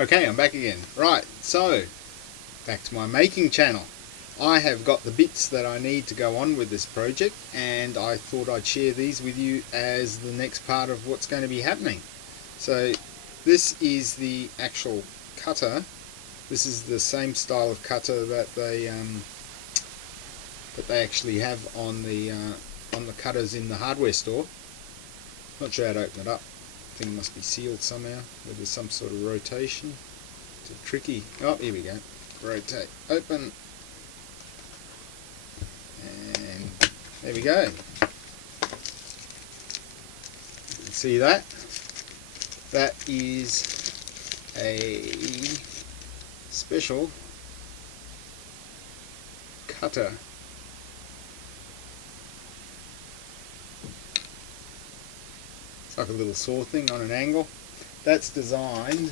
Okay, I'm back again. Right, so back to my making channel. I have got the bits that I need to go on with this project, and I thought I'd share these with you as the next part of what's going to be happening. So this is the actual cutter. This is the same style of cutter that they actually have on the cutters in the hardware store. Not sure how to open it up. I think it must be sealed somehow, where there's some sort of rotation. It's a tricky. Oh, here we go. Rotate, open, and there we go. You can see that. That is a special cutter. It's like a little saw thing on an angle. That's designed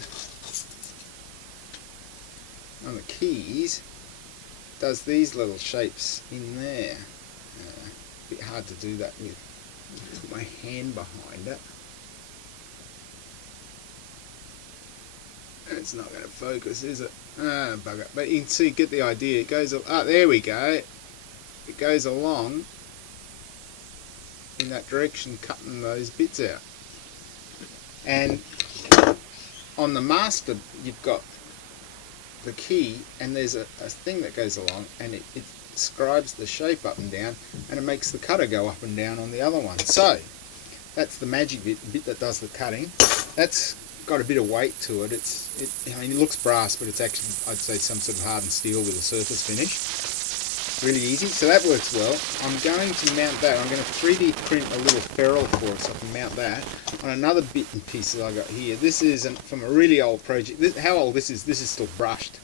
on the keys. Does these little shapes in there. A bit hard to do that with. Put my hand behind it. It's not going to focus, is it? Ah, bugger. But you can see, get the idea. It goes. Ah, there we go. It goes along in that direction, cutting those bits out. And on the master, you've got the key, and there's a thing that goes along, and it scribes the shape up and down, and it makes the cutter go up and down on the other one. So that's the magic bit that does the cutting. That's got a bit of weight to it. I mean, it looks brass, but it's actually, I'd say, some sort of hardened steel with a surface finish. Really easy, so that works well. I'm going to mount that. I'm going to 3D print a little ferrule for it so I can mount that on another bit and piece that I got here. This is from a really old project. How old this is still brushed.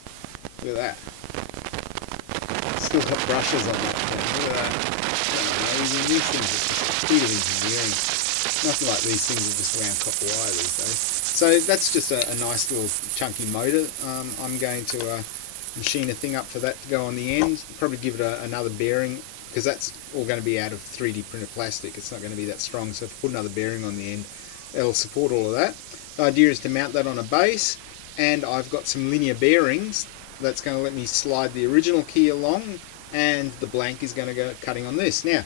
Look at that. Still got brushes on that thing. Look at that. These things are speed of engineering. Nothing like these things are just round copper wire these days. So that's just a nice little chunky motor. I'm going to machine a thing up for that to go on the end. Probably give it another bearing, because that's all going to be out of 3D printed plastic. It's not going to be that strong, so if I put another bearing on the end, it'll support all of that. The idea is to mount that on a base, and I've got some linear bearings that's going to let me slide the original key along, and the blank is going to go cutting on this. Now,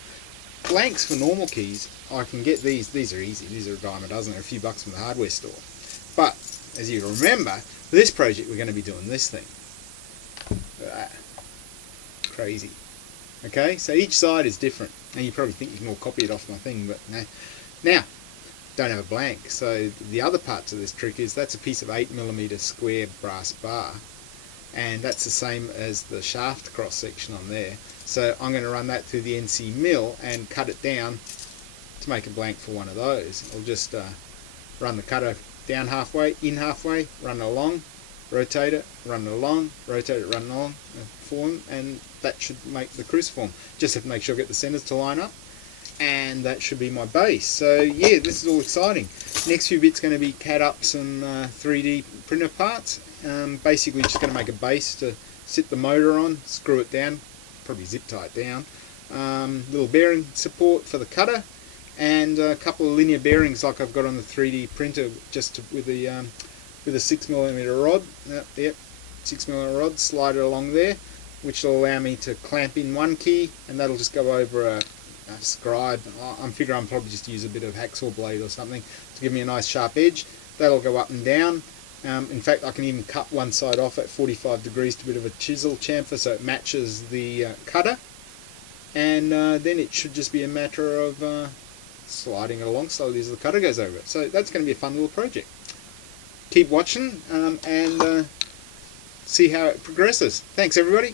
blanks for normal keys, I can get these. These are easy. These are a dime a dozen. They're a few bucks from the hardware store. But as you remember, for this project we're going to be doing this thing. Crazy. Okay, so each side is different, and you probably think you can all copy it off my thing, but no. Now, don't have a blank, so the other part to this trick is that's a piece of 8mm square brass bar, and that's the same as the shaft cross section on there. So I'm going to run that through the NC mill and cut it down to make a blank for one of those. I'll just run the cutter down halfway, in halfway, run it along, rotate it, run it along, rotate it, run it along, form, and that should make the cruciform. Just have to make sure I get the centers to line up, and that should be my base. So yeah, this is all exciting. Next few bits going to be CAD up some 3D printer parts. Basically just going to make a base to sit the motor on, screw it down, probably zip tie it down. Little bearing support for the cutter, and a couple of linear bearings like I've got on the 3D printer, just with a 6mm rod. Yep, 6mm rod, slide it along there, which will allow me to clamp in one key, and that'll just go over a scribe. I'm figuring I'll probably just use a bit of hacksaw blade or something to give me a nice sharp edge. That'll go up and down. In fact, I can even cut one side off at 45 degrees to a bit of a chisel chamfer so it matches the cutter, and then it should just be a matter of sliding it along slowly as the cutter goes over it. So that's going to be a fun little project. Keep watching and see how it progresses. Thanks everybody.